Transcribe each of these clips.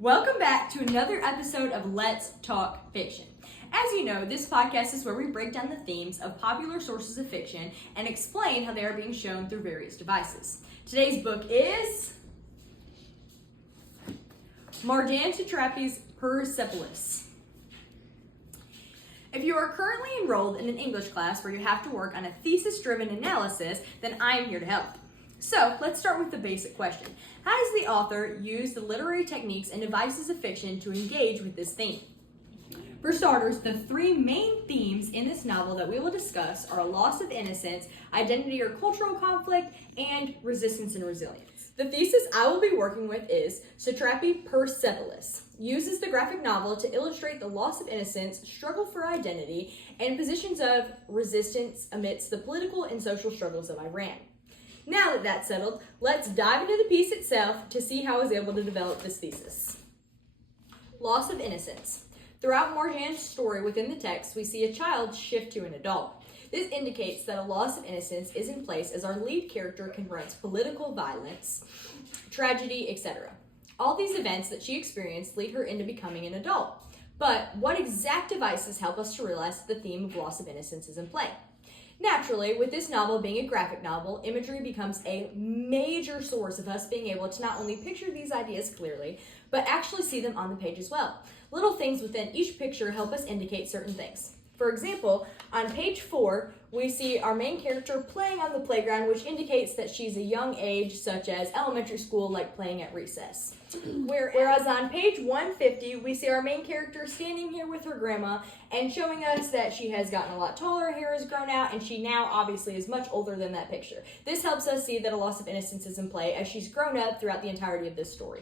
Welcome back to another episode of Let's Talk Fiction. As you know, this podcast is where we break down the themes of popular sources of fiction and explain how they are being shown through various devices. Today's book is Marjane Satrapi's Persepolis. If you are currently enrolled in an English class where you have to work on a thesis-driven analysis, then I am here to help. So, let's start with the basic question. How does the author use the literary techniques and devices of fiction to engage with this theme? For starters, the three main themes in this novel that we will discuss are loss of innocence, identity or cultural conflict, and resistance and resilience. The thesis I will be working with is Satrapi Persepolis. Uses the graphic novel to illustrate the loss of innocence, struggle for identity, and positions of resistance amidst the political and social struggles of Iran. Now that that's settled, let's dive into the piece itself to see how I was able to develop this thesis. Loss of innocence. Throughout Marjane's story within the text, we see a child shift to an adult. This indicates that a loss of innocence is in place as our lead character confronts political violence, tragedy, etc. All these events that she experienced lead her into becoming an adult. But what exact devices help us to realize that the theme of loss of innocence is in play? Naturally, with this novel being a graphic novel, imagery becomes a major source of us being able to not only picture these ideas clearly, but actually see them on the page as well. Little things within each picture help us indicate certain things. For example, on page 4, we see our main character playing on the playground, which indicates that she's a young age, such as elementary school, like playing at recess. Whereas on page 150, we see our main character standing here with her grandma and showing us that she has gotten a lot taller, her hair has grown out, and she now obviously is much older than that picture. This helps us see that a loss of innocence is in play as she's grown up throughout the entirety of this story.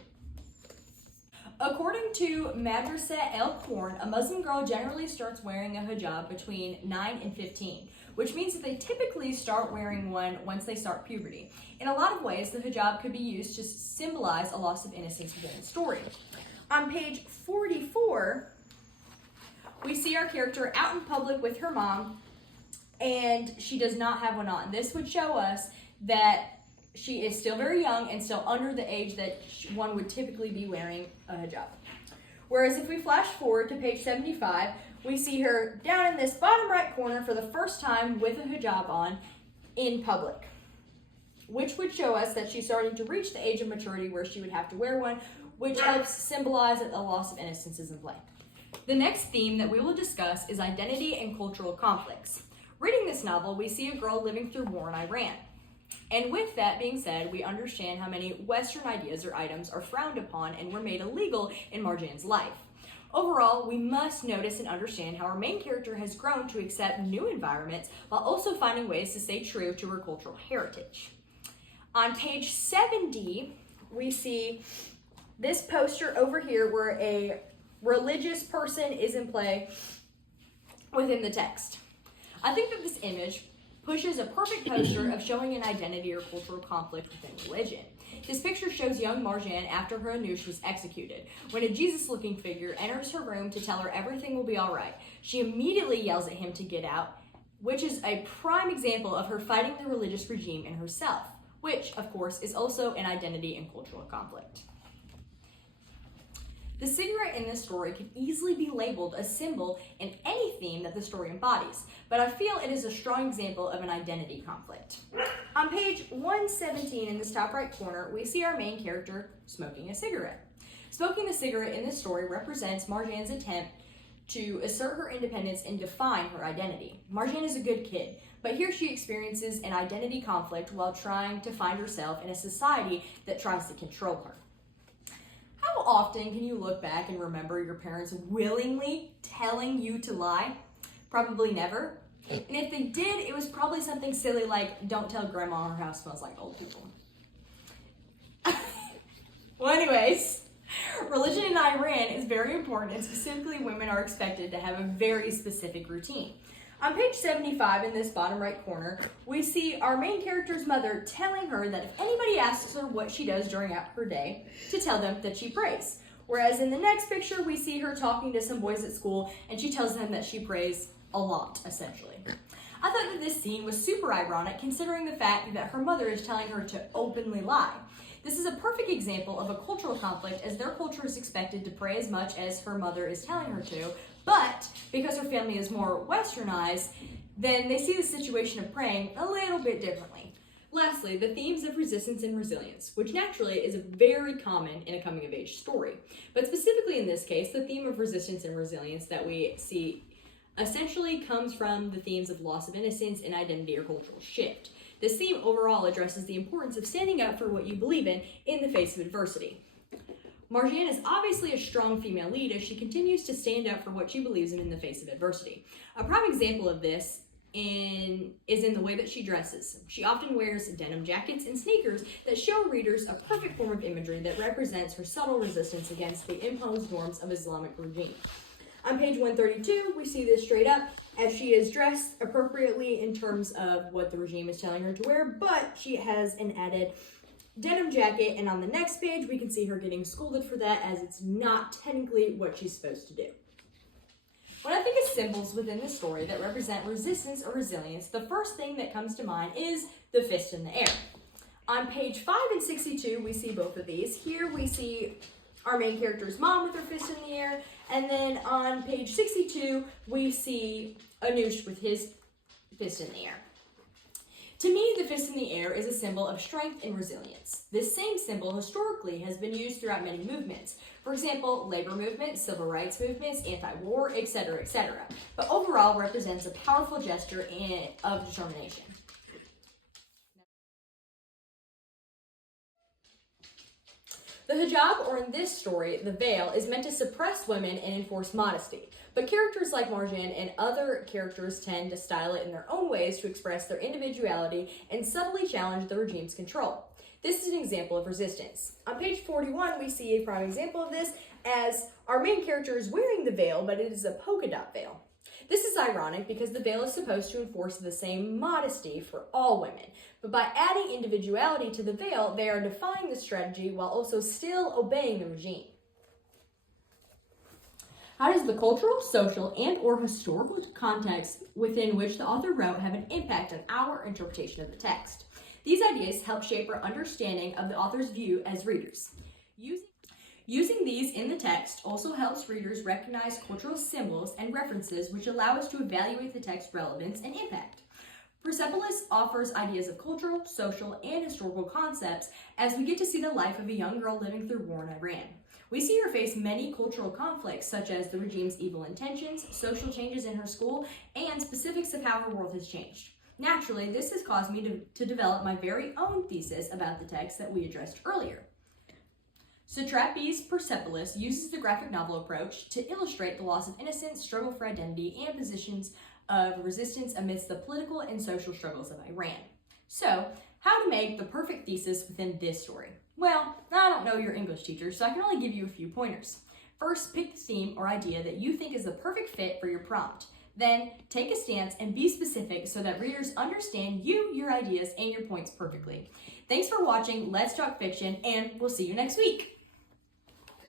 According to Madrasa El-Korn, a Muslim girl generally starts wearing a hijab between 9 and 15, which means that they typically start wearing one once they start puberty. In a lot of ways, the hijab could be used to symbolize a loss of innocence within the story. On page 44, we see our character out in public with her mom, and she does not have one on. This would show us that she is still very young and still under the age that one would typically be wearing a hijab. Whereas if we flash forward to page 75, we see her down in this bottom right corner for the first time with a hijab on in public, which would show us that she's starting to reach the age of maturity where she would have to wear one, which helps symbolize that the loss of innocence is in play. The next theme that we will discuss is identity and cultural conflicts. Reading this novel, we see a girl living through war in Iran. And with that being said, we understand how many Western ideas or items are frowned upon and were made illegal in Marjane's life. Overall, we must notice and understand how our main character has grown to accept new environments while also finding ways to stay true to her cultural heritage. On page 70, we see this poster over here where a religious person is in play within the text. I think that this image pushes a perfect poster of showing an identity or cultural conflict within religion. This picture shows young Marjane after her Anush was executed. When a Jesus-looking figure enters her room to tell her everything will be all right, she immediately yells at him to get out, which is a prime example of her fighting the religious regime in herself, which, of course, is also an identity and cultural conflict. The cigarette in this story can easily be labeled a symbol in any theme that the story embodies, but I feel it is a strong example of an identity conflict. On page 117 in this top right corner, we see our main character smoking a cigarette. Smoking the cigarette in this story represents Marjane's attempt to assert her independence and define her identity. Marjane is a good kid, but here she experiences an identity conflict while trying to find herself in a society that tries to control her. How often can you look back and remember your parents willingly telling you to lie? Probably never. And if they did, it was probably something silly like, don't tell grandma her house smells like old people. Well, anyways, religion in Iran is very important, and specifically women are expected to have a very specific routine. On page 75 in this bottom right corner, we see our main character's mother telling her that if anybody asks her what she does during her day, to tell them that she prays. Whereas in the next picture, we see her talking to some boys at school, and she tells them that she prays a lot, essentially. I thought that this scene was super ironic considering the fact that her mother is telling her to openly lie. This is a perfect example of a cultural conflict, as their culture is expected to pray as much as her mother is telling her to, but because her family is more westernized, then they see the situation of praying a little bit differently. Lastly, the themes of resistance and resilience, which naturally is very common in a coming-of-age story. But specifically in this case, the theme of resistance and resilience that we see essentially comes from the themes of loss of innocence and identity or cultural shift. This theme overall addresses the importance of standing up for what you believe in the face of adversity. Marjane is obviously a strong female lead as she continues to stand up for what she believes in the face of adversity. A prime example of this is in the way that she dresses. She often wears denim jackets and sneakers that show readers a perfect form of imagery that represents her subtle resistance against the imposed norms of Islamic regime. On page 132, we see this straight up as she is dressed appropriately in terms of what the regime is telling her to wear, but she has an added denim jacket, and on the next page, we can see her getting scolded for that as it's not technically what she's supposed to do. When I think of symbols within the story that represent resistance or resilience, the first thing that comes to mind is the fist in the air. On page 5 and 62, we see both of these. Here we see our main character's mom with her fist in the air, and then on page 62, we see Anush with his fist in the air. To me, the fist in the air is a symbol of strength and resilience. This same symbol historically has been used throughout many movements. For example, labor movements, civil rights movements, anti-war, etc., etc. But overall represents a powerful gesture of determination. The hijab, or in this story, the veil, is meant to suppress women and enforce modesty. But characters like Marjane and other characters tend to style it in their own ways to express their individuality and subtly challenge the regime's control. This is an example of resistance. On page 41, we see a prime example of this as our main character is wearing the veil, but it is a polka dot veil. This is ironic because the veil is supposed to enforce the same modesty for all women. But by adding individuality to the veil, they are defying the strategy while also still obeying the regime. How does the cultural, social, and/or historical context within which the author wrote have an impact on our interpretation of the text? These ideas help shape our understanding of the author's view as readers. Using these in the text also helps readers recognize cultural symbols and references which allow us to evaluate the text's relevance and impact. Persepolis offers ideas of cultural, social, and historical concepts as we get to see the life of a young girl living through war in Iran. We see her face many cultural conflicts, such as the regime's evil intentions, social changes in her school, and specifics of how her world has changed. Naturally, this has caused me to develop my very own thesis about the text that we addressed earlier. Satrapi's Persepolis uses the graphic novel approach to illustrate the loss of innocence, struggle for identity, and positions of resistance amidst the political and social struggles of Iran. So, how to make the perfect thesis within this story? Well, I don't know your English teacher, so I can only give you a few pointers. First, pick the theme or idea that you think is the perfect fit for your prompt. Then, take a stance and be specific so that readers understand you, your ideas, and your points perfectly. Thanks for watching Let's Talk Fiction, and we'll see you next week.